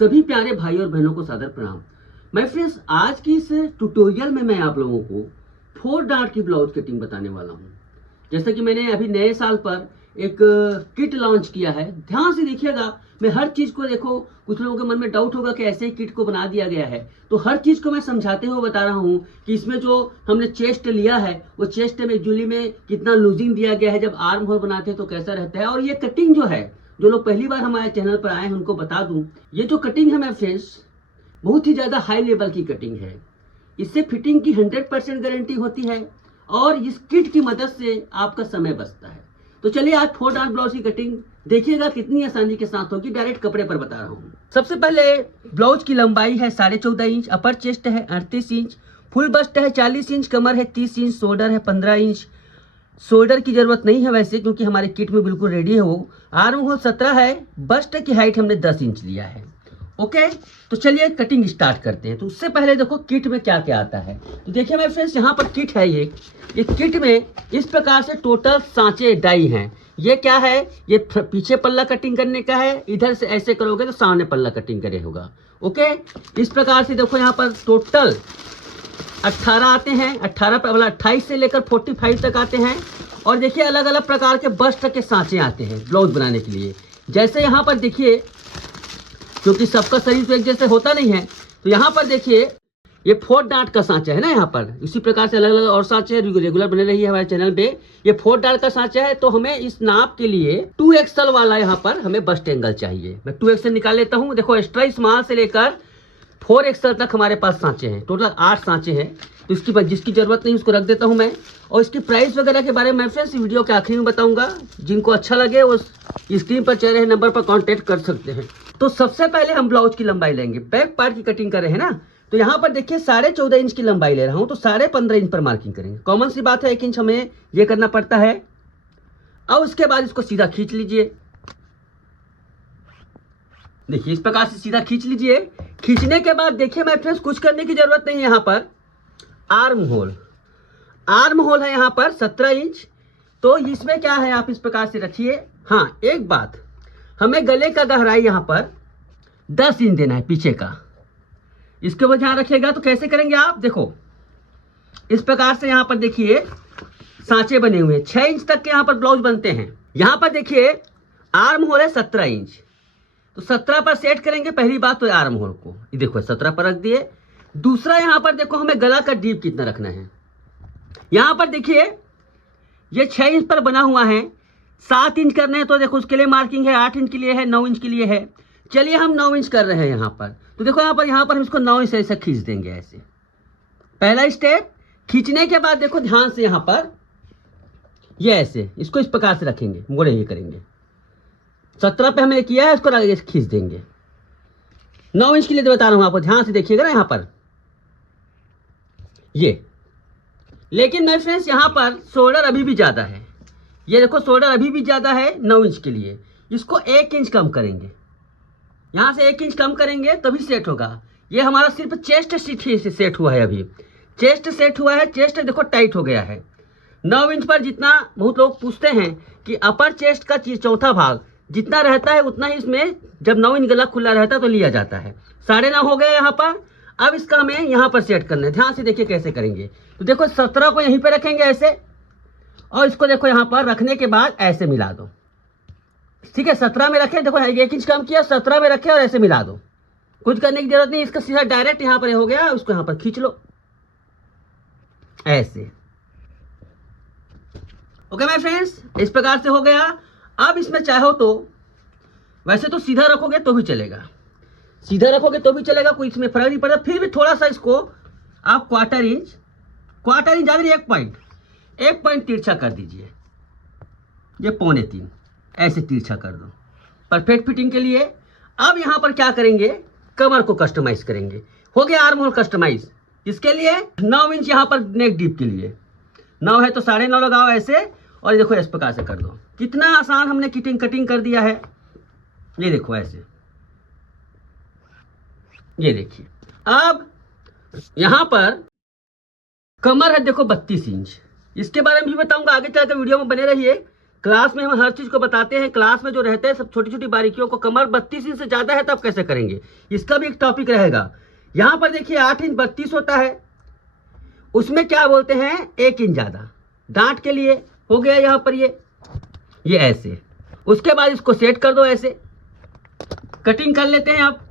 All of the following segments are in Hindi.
सभी प्यारे भाई और बहनों को सादर प्रणाम। माय फ्रेंड्स, आज की इस ट्यूटोरियल में मैं आप लोगों को 4 डार्ट की ब्लाउज कटिंग बताने वाला हूं। जैसा कि मैंने अभी नए साल पर एक किट लॉन्च किया है, ध्यान से देखिएगा। मैं हर चीज को देखो, कुछ लोगों के मन में डाउट होगा कि ऐसे ही किट को बना दिया गया है, तो हर चीज को मैं समझाते हुए बता रहा हूं कि इसमें जो हमने चेस्ट लिया है वो चेस्ट में एक्चुअली में कितना लूजिंग दिया गया है, जब आर्म होल बनाते हैं तो कैसा रहता है। और ये कटिंग जो है, जो लोग पहली बार हमारे चैनल पर आए हैं उनको बता दूं, ये जो कटिंग है मेरे फ्रेंड्स, बहुत ही ज्यादा हाई लेवल की कटिंग है। इससे फिटिंग की 100% गारंटी होती है और इस किट की मदद से आपका समय बचता है। तो चलिए आज 4 डार्ट ब्लाउज की कटिंग देखिएगा कितनी आसानी के साथ होगी। डायरेक्ट कपड़े पर बता रहा हूँ। सबसे पहले ब्लाउज की लंबाई है 14.5 इंच, अपर चेस्ट है 38 इंच, फुल बस्ट है 40 इंच, कमर है 30 इंच, शोल्डर है 15 इंच। शोल्डर की जरूरत नहीं है वैसे, क्योंकि हमारे किट में बिल्कुल रेडी है वो। आर्म होल 17 है, बस्ट की हाइट हमने 10 इंच लिया है। ओके, तो चलिए कटिंग स्टार्ट करते हैं। तो उससे पहले देखो किट में क्या क्या आता है। तो देखिए मेरे फ्रेंड्स, यहाँ पर किट है ये किट में इस प्रकार से टोटल सांचे डाई हैं। ये क्या है, ये पीछे पल्ला कटिंग करने का है, इधर से ऐसे करोगे तो सामने पल्ला कटिंग करे होगा। ओके, इस प्रकार से देखो यहाँ पर टोटल 18 आते हैं, 18 पर वाला 28 से लेकर 45 तक आते हैं। और देखिए अलग अलग प्रकार के बस्ट के सांचे आते हैं ब्लाउज बनाने के लिए। जैसे यहाँ पर देखिए, क्योंकि सबका शरीर तो एक जैसे होता नहीं है, तो यहाँ पर देखिए ये 4 डार्ट का सांचा है ना। यहाँ पर इसी प्रकार से अलग अलग और सांचे रेगुलर बने रही है हमारे चैनल पे। ये 4 डार्ट का सांचा है, तो हमें इस नाप के लिए 2XL वाला यहाँ पर हमें बस्ट एंगल चाहिए। मैं 2XL निकाल लेता हूँ। देखो एक्स्ट्रा स्मॉल से लेकर 4XL तक हमारे पास सांचे हैं, टोटल 8 सांचे हैं। तो इसकी जिसकी जरूरत नहीं उसको रख देता हूं मैं। और इसकी प्राइस वगैरह के बारे में फ्रेंड्स वीडियो के आखिरी में बताऊंगा। जिनको अच्छा लगे वो स्क्रीन पर चल रहे नंबर पर कांटेक्ट कर सकते हैं। तो सबसे पहले हम ब्लाउज की लंबाई लेंगे। बैक पार्ट की कटिंग कर रहे हैं ना, तो यहाँ पर देखिए 14.5 इंच की लंबाई ले रहा हूँ, तो 15.5 इंच पर मार्किंग करेंगे। कॉमन सी बात है, 1 इंच हमें ये करना पड़ता है। और उसके बाद इसको सीधा खींच लीजिए। देखिए इस प्रकार से सीधा खींच लीजिए। खींचने के बाद देखिए मेरे फ्रेंड्स, कुछ करने की जरूरत नहीं है। यहाँ पर आर्म होल है यहाँ पर 17 इंच। तो इसमें क्या है, आप इस प्रकार से रखिए। हाँ, एक बात, हमें गले का गहराई यहाँ पर 10 इंच देना है पीछे का। इसके ऊपर ध्यान रखिएगा। तो कैसे करेंगे आप, देखो इस प्रकार से यहाँ पर देखिए सांचे बने हुए हैं। 6 इंच तक के यहाँ पर ब्लाउज बनते हैं। यहाँ पर देखिए आर्म होल है 17 इंच, तो 17 पर सेट करेंगे। पहली बात तो आर्म होल को ये देखो 17 पर रख दिए। दूसरा यहाँ पर देखो हमें गला का डीप कितना रखना है। यहाँ पर देखिए ये 6 इंच पर बना हुआ है, 7 इंच करने हैं, तो देखो उसके लिए मार्किंग है। 8 इंच के लिए है, 9 इंच के लिए है। चलिए हम 9 इंच कर रहे हैं यहाँ पर। तो देखो यहाँ पर हम इसको 9 इंच से ऐसे खींच देंगे। ऐसे पहला स्टेप। खींचने के बाद देखो ध्यान से यहाँ पर ये ऐसे इसको इस प्रकार से रखेंगे, मोड़े ये करेंगे। 17 पे हमें किया है, इसको खींच देंगे। 9 इंच के लिए तो बता रहा हूं आपको, ध्यान से देखिएगा ना यहाँ पर ये। लेकिन मैं फ्रेंड्स यहाँ पर शोल्डर अभी भी ज्यादा है। ये देखो शोल्डर अभी भी ज्यादा है 9 इंच के लिए। इसको 1 इंच कम करेंगे। यहाँ से 1 इंच कम करेंगे तभी सेट होगा। ये हमारा सिर्फ चेस्ट सेट हुआ है। अभी चेस्ट सेट हुआ है। चेस्ट देखो टाइट हो गया है 9 इंच पर। जितना बहुत लोग पूछते हैं कि अपर चेस्ट का चौथा भाग जितना रहता है उतना ही इसमें जब 9 इंच गला खुला रहता है तो लिया जाता है। 9.5 हो गया यहाँ पर। अब इसका हमें यहाँ पर सेट करना है। ध्यान से देखिए कैसे करेंगे। तो देखो 17 को यहीं पे रखेंगे ऐसे, और इसको देखो यहाँ पर रखने के बाद ऐसे मिला दो। ठीक है, 17 में रखें। देखो 1 इंच कम किया, 17 में रखे और ऐसे मिला दो। कुछ करने की जरूरत नहीं, इसका सीधा डायरेक्ट यहाँ पर हो गया। उसको यहाँ पर खींच लो ऐसे। ओके माय फ्रेंड्स, इस प्रकार से हो गया। अब इसमें चाहो तो वैसे तो सीधा रखोगे तो भी चलेगा, सीधा रखोगे तो भी चलेगा, कोई इसमें फर्क नहीं पड़ता। फिर भी थोड़ा सा इसको आप क्वार्टर इंच ज्यादा नहीं, 1 पॉइंट तिरछा कर दीजिए। ये 2.25 ऐसे तिरछा कर दो, परफेक्ट फिटिंग के लिए। अब यहाँ पर क्या करेंगे, कमर को कस्टमाइज करेंगे। हो गया आर्म होल कस्टमाइज। इसके लिए 9 इंच यहाँ पर नेक डीप के लिए 9 है तो 9.5 लगाओ ऐसे, और देखो इस प्रकार से कर दो। कितना आसान हमने कटिंग कर दिया है। ये देखो ऐसे, ये देखिए। अब यहां पर कमर है देखो 32 इंच। इसके बारे में भी बताऊंगा आगे चलकर, वीडियो में बने रहिए। क्लास में हम हर चीज को बताते हैं, क्लास में जो रहते हैं सब छोटी छोटी बारीकियों को, कमर 32 इंच से ज्यादा है तब कैसे करेंगे, इसका भी एक टॉपिक रहेगा। यहाँ पर देखिए 8 इंच 32 होता है, उसमें क्या बोलते हैं 1 इंच ज्यादा डांट के लिए हो गया। यहाँ पर ये ऐसे, उसके बाद इसको सेट कर दो, ऐसे कटिंग कर लेते हैं आप।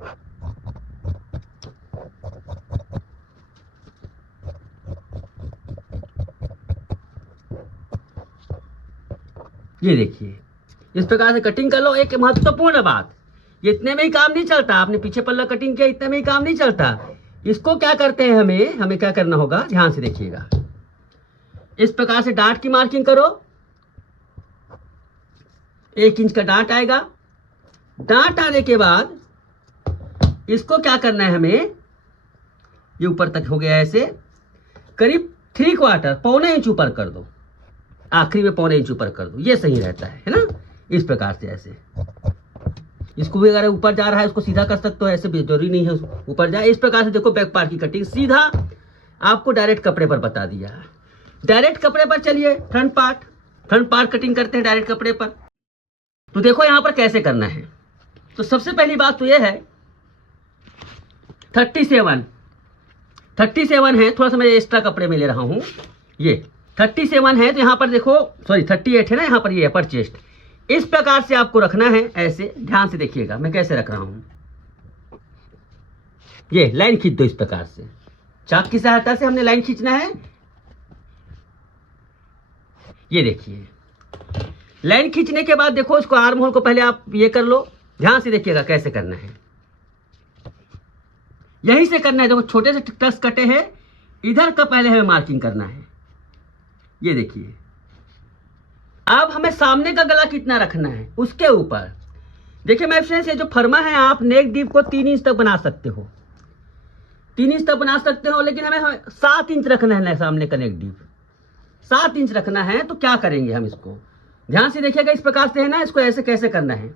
ये देखिए इस प्रकार से कटिंग कर लो। एक महत्वपूर्ण बात, ये इतने में ही काम नहीं चलता, आपने पीछे पल्ला कटिंग किया इतने में ही काम नहीं चलता, इसको क्या करते हैं, हमें क्या करना होगा, ध्यान से देखिएगा। इस प्रकार से डांट की मार्किंग करो, 1 इंच का डांट आएगा। डांट आने के बाद इसको क्या करना है हमें, ये ऊपर तक हो गया ऐसे, करीब 3/4 पौने इंच ऊपर कर दो, आखिरी में पौने इंच ऊपर कर दो, ये सही रहता है ना। इस प्रकार से ऐसे, इसको भी अगर ऊपर जा रहा है उसको सीधा कर सकते हो, ऐसे भी जरूरी नहीं है ऊपर जाए। इस प्रकार से देखो बैक पार्ट की कटिंग सीधा आपको डायरेक्ट कपड़े पर बता दिया। डायरेक्ट कपड़े पर चलिए, फ्रंट पार्ट कटिंग करते हैं डायरेक्ट कपड़े पर। तो देखो यहाँ पर कैसे करना है। तो सबसे पहली बात तो ये है 37 है, थोड़ा सा मैं एक्स्ट्रा कपड़े में ले रहा हूँ, ये 37 है। तो यहाँ पर देखो, सॉरी 38 है ना, यहाँ पर ये अपर चेस्ट, इस प्रकार से आपको रखना है ऐसे। ध्यान से देखिएगा मैं कैसे रख रहा हूँ, ये लाइन खींच दो इस प्रकार से, चाक की सहायता से हमने लाइन खींचना है। ये देखिए लाइन खींचने के बाद देखो इसको आर्म होल को पहले आप ये कर लो, ध्यान से देखिएगा कैसे करना है, यहीं से करना है। देखो छोटे से टक्स कटे हैं, इधर का पहले हमें मार्किंग करना है। ये देखिए अब हमें सामने का गला कितना रखना है उसके ऊपर देखिए मैं फ्रेंड्स, ये जो फर्मा है आप नेक डीप को 3 इंच तक बना सकते हो, 3 इंच तक बना सकते हो, लेकिन हमें 7 इंच रखना है सामने का नेक डीप, 7 इंच रखना है। तो क्या करेंगे हम, इसको ध्यान से देखिएगा, इस प्रकार से है ना, इसको ऐसे कैसे करना है।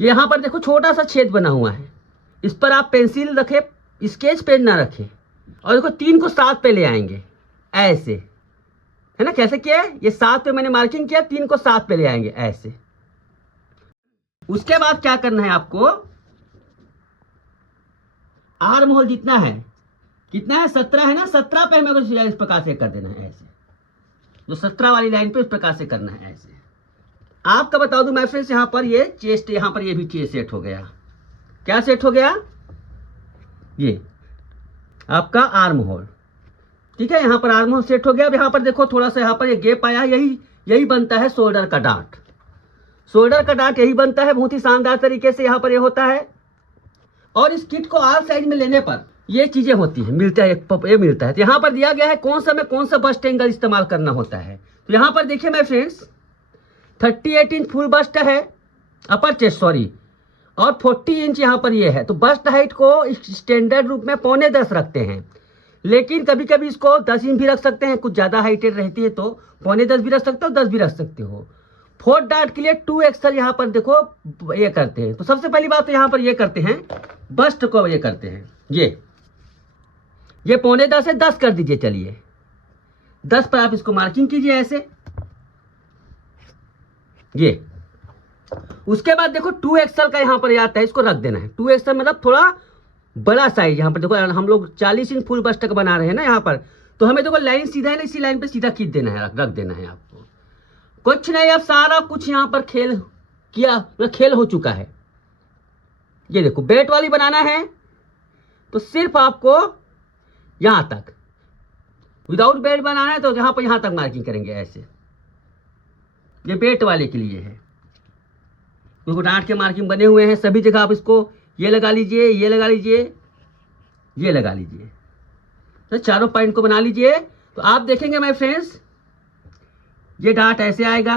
यहाँ पर देखो छोटा सा छेद बना हुआ है, इस पर आप पेंसिल रखे, स्केच पेन ना रखें, और देखो 3 को 7 पे ले आएंगे ऐसे, है ना। कैसे किया है, ये 7 पे मैंने मार्किंग किया, 3 को 7 पे ले आएंगे ऐसे। उसके बाद क्या करना है आपको, आर्म होल जितना है, कितना है 17 है ना, 17 पे हमें इस प्रकार से कर देना है ऐसे, जो 17 वाली लाइन पे इस प्रकार से करना है ऐसे। आपका बता दूं मैं फ्रेंड्स, यहाँ पर ये चेस्ट, यहाँ पर ये भी चेस्ट सेट हो गया। क्या सेट हो गया, ये आपका आर्म होल, ठीक है। यहाँ पर आर्म होल सेट हो गया। अब यहाँ पर देखो थोड़ा सा यहाँ पर ये गैप आया, यही बनता है शोल्डर का डांट, शोल्डर का डांट यही बनता है, बहुत ही शानदार तरीके से यहाँ पर ये होता है। और इस किट को आल साइज में लेने पर ये चीजें होती है, मिलता है, ये मिलता है। तो यहाँ पर दिया गया है कौन सा में कौन सा बस्ट एंगल इस्तेमाल करना होता है। तो यहाँ पर देखिए मैं फ्रेंड्स 38 इंच फुल बस्ट है, अपर चेस्ट सॉरी, और 40 इंच यहाँ पर ये है। तो बस्ट हाइट को स्टैंडर्ड रूप में 9.25 रखते हैं, लेकिन कभी कभी इसको 10 इंच भी रख सकते हैं, कुछ ज़्यादा हाइटेड रहती है तो 9.25 भी रख सकते हो, 10 भी रख सकते हो। 4 डार्ट के लिए 2XL यहाँ पर देखो ये करते हैं। तो सबसे पहली बात तो यहाँ पर ये करते हैं, बस्ट को ये करते हैं, ये 9.25 है, 10 कर दीजिए, चलिए 10 पर आप इसको मार्किंग कीजिए ऐसे, ये। उसके बाद देखो 2XL का यहाँ पर आता है, इसको रख देना है। 2XL मतलब थोड़ा बड़ा साइज। यहाँ पर देखो हम लोग 40 इंच फुल बस्ट तक बना रहे हैं ना यहाँ पर, तो हमें देखो लाइन सीधा है ना, इसी लाइन पे सीधा खींच देना है, रख देना है आपको। कुछ नहीं, अब सारा कुछ यहाँ पर खेल हो चुका है। ये देखो बेट वाली बनाना है तो सिर्फ आपको यहाँ तक, विदाउट बेट बनाना है तो यहाँ पर यहाँ तक मार्किंग करेंगे ऐसे। ये बेट वाले के लिए है, क्योंकि डांट के मार्किंग बने हुए हैं सभी जगह। आप इसको ये लगा लीजिए, ये लगा लीजिए, ये लगा लीजिए, तो चारों पॉइंट को बना लीजिए। तो आप देखेंगे माय फ्रेंड्स, ये डांट ऐसे आएगा,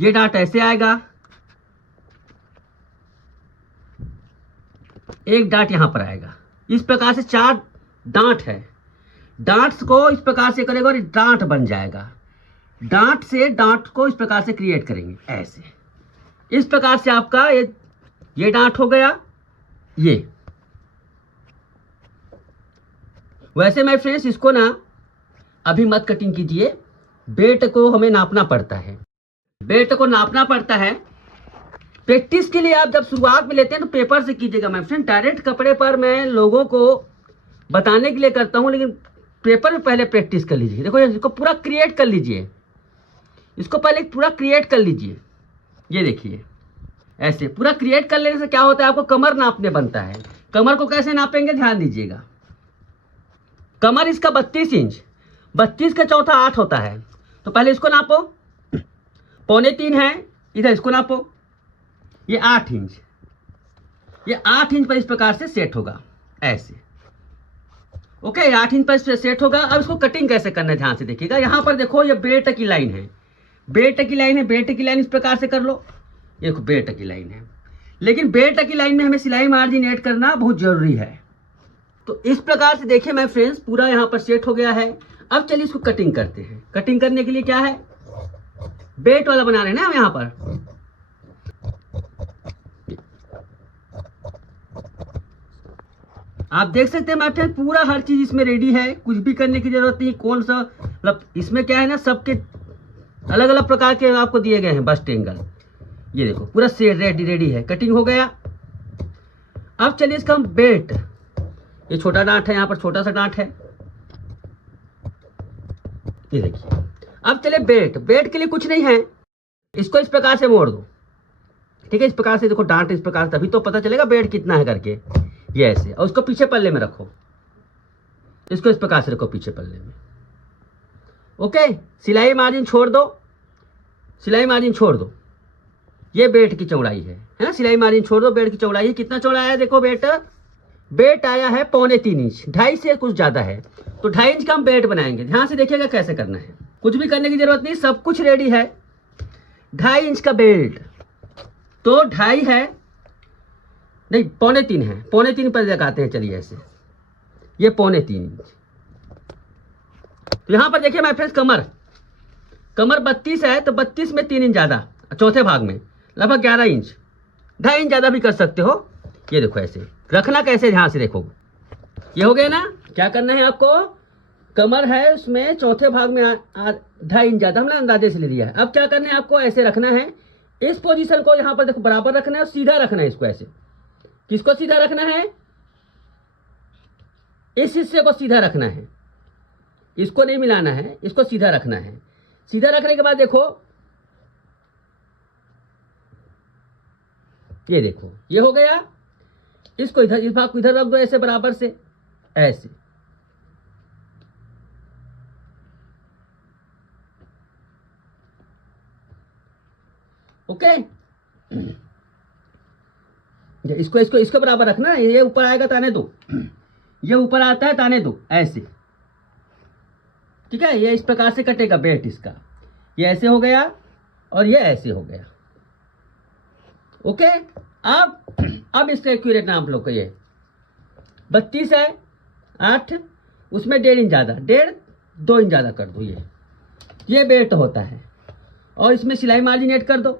ये डांट ऐसे आएगा, एक डांट यहां पर आएगा। इस प्रकार से 4 डांट है, डांट्स को इस प्रकार से करेगा और डांट बन जाएगा। डांट से डांट को इस प्रकार से क्रिएट करेंगे ऐसे। इस प्रकार से आपका ये डांट हो गया। ये वैसे माय फ्रेंड्स इसको ना अभी मत कटिंग कीजिए, बेट को हमें नापना पड़ता है। बेल्ट को नापना पड़ता है। प्रैक्टिस के लिए आप जब शुरुआत में लेते हैं तो पेपर से कीजिएगा माय फ्रेंड। डायरेक्ट कपड़े पर मैं लोगों को बताने के लिए करता हूँ, लेकिन पेपर में पहले प्रैक्टिस कर लीजिए। देखो इसको पूरा क्रिएट कर लीजिए, इसको पहले पूरा क्रिएट कर लीजिए। ये देखिए ऐसे पूरा क्रिएट कर लेने से क्या होता है, आपको कमर नापने बनता है। कमर को कैसे नापेंगे ध्यान दीजिएगा। कमर इसका 32 इंच, 32 का चौथा 8 होता है। तो पहले इसको नापो, 2.25 है, इधर इसको नापो, ये 8 इंच, ये 8 इंच पर इस प्रकार से सेट होगा ऐसे। ओके 8 इंच पर सेट होगा। अब इसको कटिंग कैसे करना है ध्यान से देखिएगा। यहाँ पर देखो ये बेल्ट की लाइन है, बेल्ट की लाइन है, बेल्ट की लाइन इस प्रकार से कर लो। ये देखो बेल्ट की लाइन है, लेकिन बेल्ट की लाइन में हमें सिलाई मार्जिन ऐड करना बहुत जरूरी है। तो इस प्रकार से देखिए माय फ्रेंड्स पूरा यहाँ पर सेट हो गया है। अब चलिए इसको कटिंग करते हैं। कटिंग करने के लिए क्या है, बेल्ट वाला बना रहे हैं ना हम यहाँ पर। आप देख सकते हैं माय फ्रेंड्स पूरा हर चीज इसमें रेडी है, कुछ भी करने की जरूरत नहीं। कौन सा मतलब इसमें क्या है ना, सबके अलग अलग प्रकार के आपको दिए गए हैं बस्ट एंगल। ये देखो पूरा सेट रेडी है, कटिंग हो गया। अब चलिए इसका हम बेल्ट, ये छोटा डांट है, यहाँ पर छोटा सा डांट है, ये देखिए। अब चलिए बेल्ट, बेल्ट के लिए कुछ नहीं है, इसको इस प्रकार से मोड़ दो, ठीक है। इस प्रकार से देखो डांट इस प्रकार, तभी तो पता चलेगा बेल्ट कितना है करके। ये ऐसे, और उसको पीछे पल्ले में रखो, इसको इस प्रकार से रखो पीछे पल्ले में। ओके सिलाई मार्जिन छोड़ दो, सिलाई मार्जिन छोड़ दो। ये बेल्ट की चौड़ाई है ना, सिलाई मार्जिन छोड़ दो। बेल्ट की चौड़ाई है, कितना चौड़ा है देखो बेल्ट, बेल्ट आया है 2.25 इंच, 2.5 से कुछ ज्यादा है। तो 2.5 इंच का हम बेल्ट बनाएंगे। ध्यान से देखिएगा कैसे करना है, कुछ भी करने की जरूरत नहीं, सब कुछ रेडी है। 2.5 इंच का बेल्ट, तो 2.5 है नहीं 3.25 है, 3.25 पर लगाते हैं। चलिए ऐसे, ये 3.25 इंच। तो यहाँ पर देखिए माय फ्रेंड्स कमर, कमर 32 है, तो 32 में 3 इंच ज्यादा, चौथे भाग में लगभग 11 इंच, 2.5 इंच ज्यादा भी कर सकते हो। ये देखो ऐसे रखना, कैसे ध्यान से देखो। ये हो गया ना। क्या करना है आपको, कमर है उसमें चौथे भाग में 2.5 इंच ज्यादा हमने अंदाजे से ले लिया है। अब क्या करना है आपको, ऐसे रखना है, इस पोजीशन को यहाँ पर देखो बराबर रखना है और सीधा रखना है इसको ऐसे। किसको सीधा रखना है, इस हिस्से को सीधा रखना है, इसको नहीं मिलाना है, इसको सीधा रखना है। सीधा रखने के बाद देखो, ये देखो ये हो गया। इसको इधर, इस भाग को इधर रख दो ऐसे बराबर से ऐसे। ओके इसको इसको इसको बराबर रखना, ये ऊपर आएगा ताने दो, ये ऊपर आता है ताने दो ऐसे, ठीक है। ये इस प्रकार से कटेगा बेल्ट इसका। ये ऐसे हो गया और ये ऐसे हो गया। ओके अब इसका एक्यूरेट नाम लो, ये 32 है, 8 उसमें 1.5 इंच ज्यादा, 2 इंच ज्यादा कर दो। ये बेल्ट होता है। और इसमें सिलाई मार्जिन ऐड कर दो।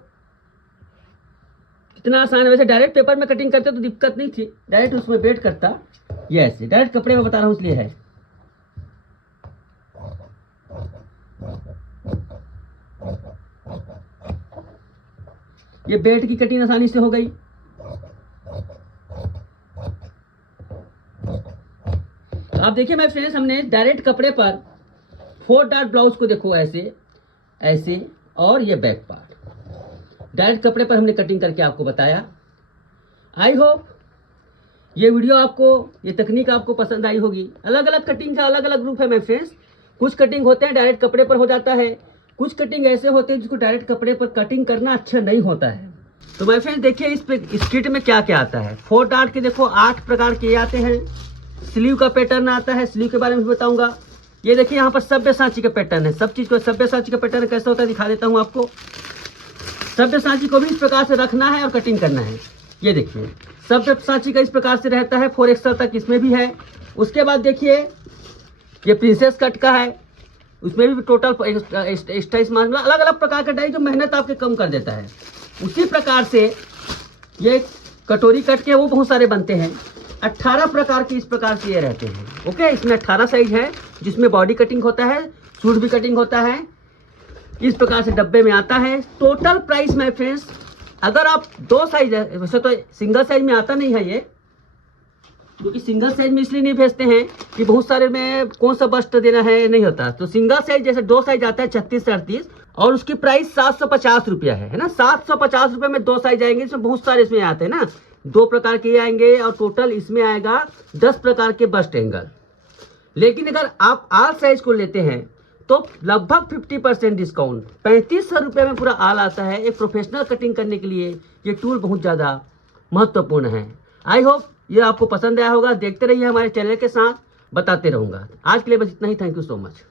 कितना आसान है। वैसे डायरेक्ट पेपर में कटिंग करते तो दिक्कत नहीं थी, डायरेक्ट उसमें बेल्ट करता। ये ऐसे डायरेक्ट कपड़े में बता रहा हूँ इसलिए है। ये बेल्ट की कटिंग आसानी से हो गई। तो आप देखिए माय फ्रेंड्स, हमने डायरेक्ट कपड़े पर 4 डॉट ब्लाउज को देखो ऐसे ऐसे, और ये बैक पार्ट डायरेक्ट कपड़े पर हमने कटिंग करके आपको बताया। आई होप ये वीडियो आपको, ये तकनीक आपको पसंद आई होगी। अलग अलग कटिंग का अलग अलग ग्रुप है माय फ्रेंड्स। कुछ कटिंग होते हैं डायरेक्ट कपड़े पर हो जाता है, कुछ कटिंग ऐसे होते हैं जिसको डायरेक्ट कपड़े पर कटिंग करना अच्छा नहीं होता है। तो माय फ्रेंड्स देखिए इस किट में क्या क्या आता है। 4 डॉट के देखो 8 प्रकार के आते हैं। स्लीव का पैटर्न आता है, स्लीव के बारे में भी बताऊंगा। ये देखिए यहाँ पर सभ्यसाची का पैटर्न है। सब चीज को सभ्यसाची का पैटर्न कैसा होता है दिखा देता हूँ आपको। सभ्यसाची को भी इस प्रकार से रखना है और कटिंग करना है। ये देखिए सभ्यसाची का इस प्रकार से रहता है, 4 एक्सल तक इसमें भी है। उसके बाद देखिए ये प्रिंसेस कट का है, उसमें भी टोटल 28 मार्जिन, अलग अलग प्रकार का डाई जो मेहनत आपके कम कर देता है। उसी प्रकार से ये कटोरी कट के वो बहुत सारे बनते हैं। 18 प्रकार के इस प्रकार से ये रहते हैं। ओके इसमें 18 साइज है, जिसमें बॉडी कटिंग होता है, सूट भी कटिंग होता है। इस प्रकार से डब्बे में आता है। टोटल प्राइस माय फ्रेंड्स, अगर आप 2 साइज, वैसे तो सिंगल साइज में आता नहीं है ये, क्योंकि सिंगल साइज में इसलिए नहीं भेजते हैं कि बहुत सारे में कौन सा बस्ट देना है, नहीं होता। तो सिंगल साइज जैसे 2 साइज आता है 36 से 38, और उसकी प्राइस 750 रुपया है ना। 750 रुपये में 2 साइज आएंगे। इसमें बहुत सारे इसमें आते हैं ना, 2 प्रकार के आएंगे, और टोटल इसमें आएगा 10 प्रकार के बस्ट एंगल। लेकिन अगर आप आल साइज को लेते हैं तो लगभग 50% डिस्काउंट, 3500 रुपये में पूरा आल आता है। एक प्रोफेशनल कटिंग करने के लिए ये टूल बहुत ज़्यादा महत्वपूर्ण है। आई होप ये आपको पसंद आया होगा। देखते रहिए हमारे चैनल के साथ, बताते रहूँगा। आज के लिए बस इतना ही। Thank you so much.